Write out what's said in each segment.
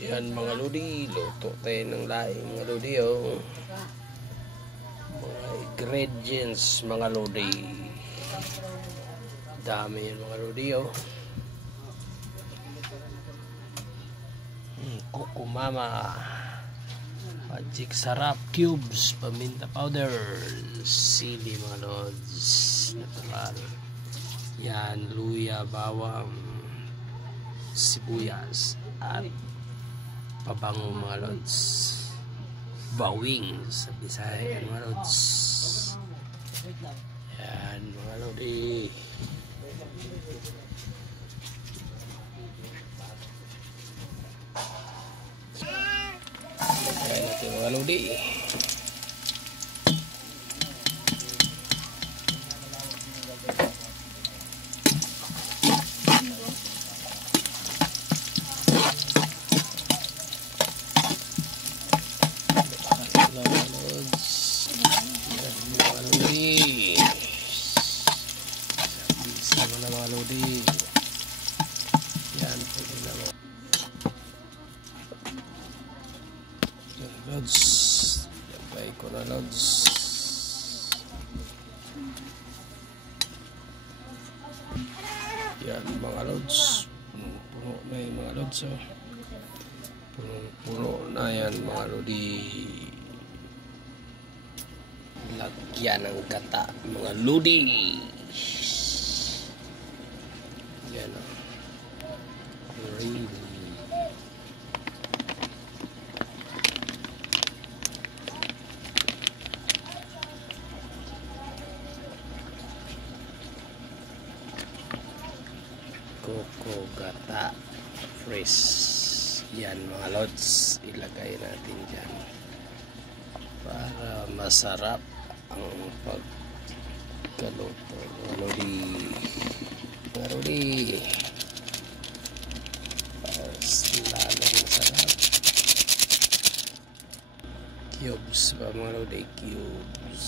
Yan mga lodi, luto tayo ng laing mga lodi, oh. Mga ingredients mga lodi. Dami yan mga lodi, oh. Kukumama, magic sarap cubes, paminta powder, sili mga lods, natural. Yan, luya, bawang, sibuyas, at pabango mga lods. Bawing sa Bisaya yan mga lods. Yan mga lodi. Yan natin mga lodi. Lods, yapay ko na lods. Yan mga lods, puno na yung mga lods, oh. Puno na yan mga lodi. Lagyan ng gata mga lodi. Yan, oh. Really. Coco gata fresh. Yan mga lods, ilagay natin dyan para masarap ang pagkaluto mga lodi. Mga lodi, mas lalong masarap. Cubes pa mga lodi, cubes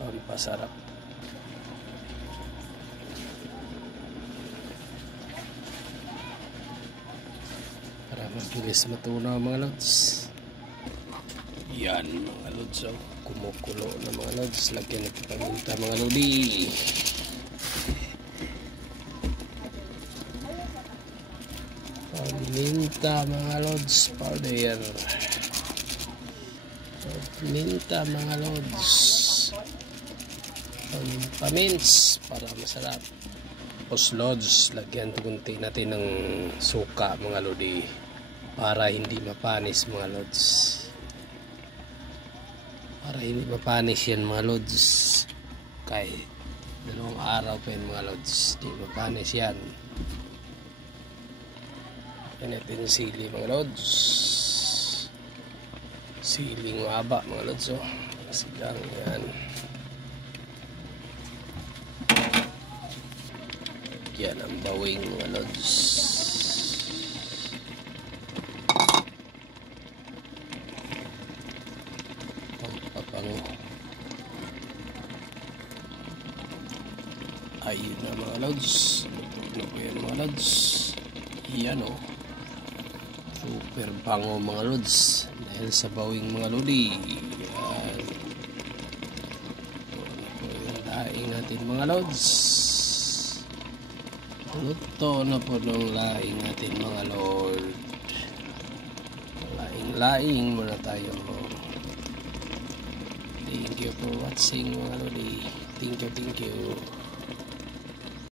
pampasarap. Para mabilis matunaw mga lods. Yan mga lods, oh. Kumukulo na mga lods. Lagyan natin paminta mga lodi. Paminta mga lods powder. Paminta mga lods. Pamints para masarap. Tapos lods, lagyan tugunti natin ng suka mga lodi para hindi mapanis mga lods. Para hindi mapanis yan mga lods. Kahit 2 araw pa yan mga lods, hindi mapanis yan. Yan natin yung sili mga lods. Siling maba mga lods, oh. Sigang yan. Yan ang bawing mga lods. Pampapango. Ayun na mga lods. Ano po yan mga lods? Yan, oh. Super bango mga lods. Dahil sa bawing mga lodi. Yan. Ano po yung daing natin mga lods. Luto na po ng laing natin mga lord. Laing muna tayo. Thank you for watching mga lodi. Thank you.